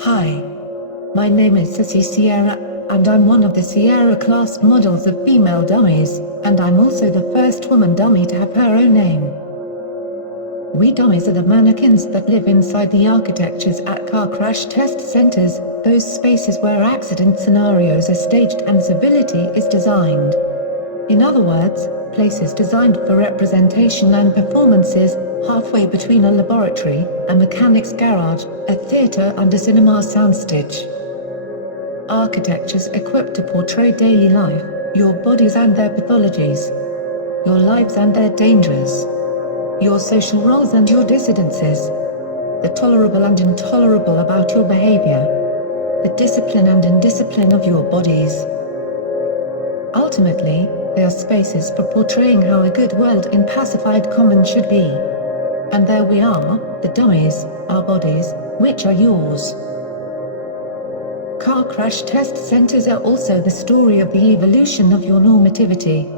Hi. My name is Susie Sierra, and I'm one of the Sierra class models of female dummies, and I'm also the first woman dummy to have her own name. We dummies are the mannequins that live inside the architectures at car crash test centers, those spaces where accident scenarios are staged and civility is designed. In other words, places designed for representation and performances, halfway between a laboratory, a mechanic's garage, a theater and a cinema soundstage. Architectures equipped to portray daily life, your bodies and their pathologies, your lives and their dangers, your social roles and your dissidences, the tolerable and intolerable about your behavior, the discipline and indiscipline of your bodies. Ultimately, they are spaces for portraying how a good world in pacified common should be. And there we are, the dummies, our bodies, which are yours. Car crash test centers are also the story of the evolution of your normativity.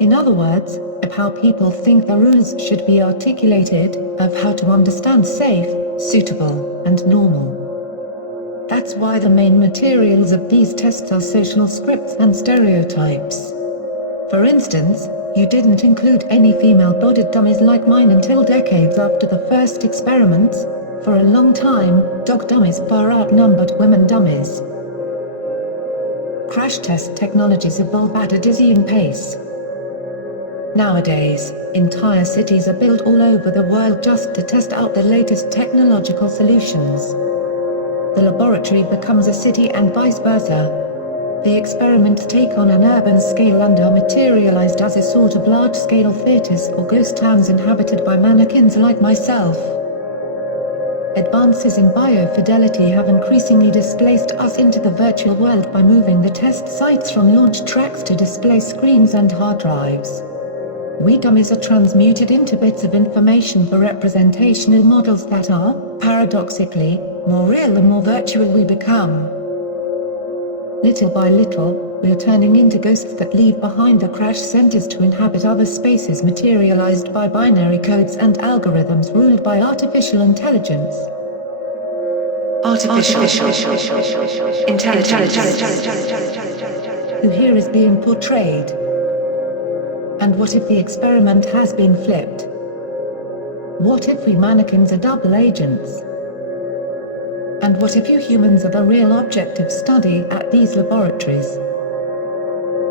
In other words, of how people think the rules should be articulated, of how to understand safe, suitable, and normal. That's why the main materials of these tests are social scripts and stereotypes. For instance, you didn't include any female-bodied dummies like mine until decades after the first experiments. For a long time, dog dummies far outnumbered women dummies. Crash test technologies evolve at a dizzying pace. Nowadays, entire cities are built all over the world just to test out the latest technological solutions. The laboratory becomes a city and vice versa. The experiments take on an urban scale and are materialized as a sort of large-scale theaters or ghost towns inhabited by mannequins like myself. Advances in biofidelity have increasingly displaced us into the virtual world by moving the test sites from launch tracks to display screens and hard drives. We dummies are transmuted into bits of information for representational models that are, paradoxically, more real the more virtual we become. Little by little, we are turning into ghosts that leave behind the crash centers to inhabit other spaces materialized by binary codes and algorithms ruled by artificial intelligence. Artificial intelligence. Who here is being portrayed? And what if the experiment has been flipped? What if we mannequins are double agents? And what if you humans are the real object of study at these laboratories?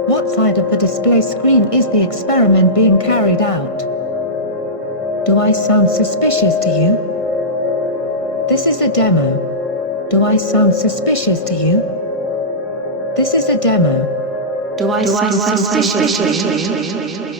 What side of the display screen is the experiment being carried out? Do I sound suspicious to you? This is a demo. Do I sound suspicious to you? This is a demo. Do I sound suspicious to you?